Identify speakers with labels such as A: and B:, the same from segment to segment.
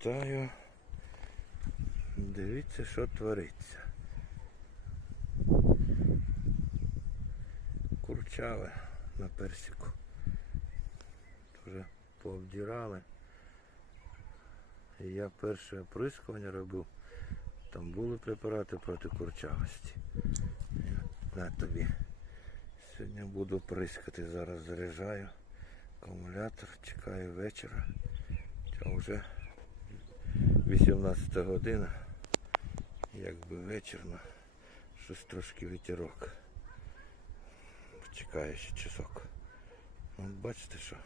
A: Вітаю. Дивіться, що твориться. Курчаве на персику. Вже пообдирали. І я перше оприскування робив. Там були препарати проти курчавості. На тобі. Сьогодні буду прискати, зараз заряджаю акумулятор, чекаю вечора. Це вже 18 година. Якби вечірно. Щось трошки вітерок. Чекаю ще часок. Ну, бачите що?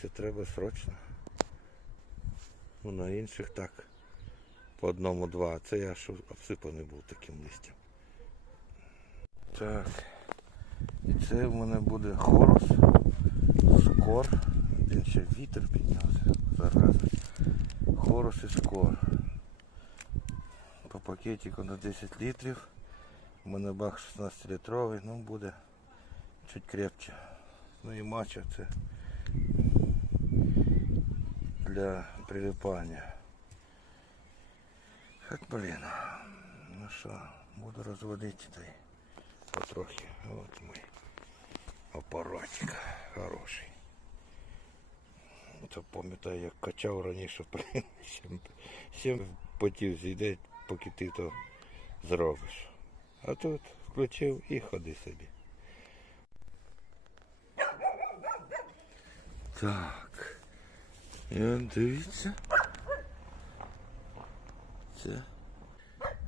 A: Це треба срочно. Ну на інших так. По одному-два. Це я що обсипаний був таким листям. Так. І це в мене буде хорус. Скор. Він ще вітер піднявся. Зараза. Хорус і скор. По пакетику на 10 літрів. У мене бак 16 літровий, ну буде чуть крепче. Ну і мача це для прилипання. От блін. Ну що, буду розводити та потрохи. От мій апаратик хороший. То пам'ятаю, як качав раніше, блін, сім, сім потів зійде, поки ти то зробиш. А тут включив і ходи собі. Так. І от дивіться. Це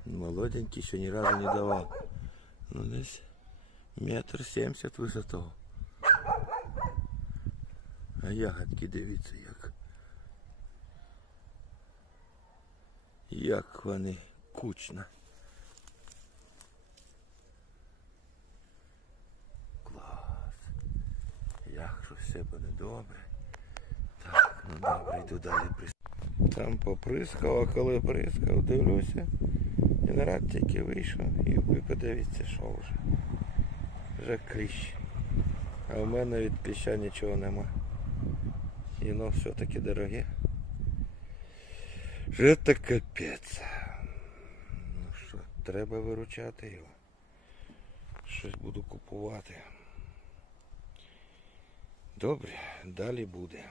A: молоденький ще ні разу не давав. Ну десь метр сімдесят висоту. А ягодки дивіться як. Як вони кучно. Клас. Як що все буде добре. Так, ну добре, йду далі Там поприскав, а коли прискав, дивлюся. Генерат тільки вийшов і ви подивіться, що вже. Вже кліщ. А в мене від кліща нічого нема. Воно все-таки дороге. Это капець. Ну що, треба виручати його. Щось буду купувати. Добре, далі буде.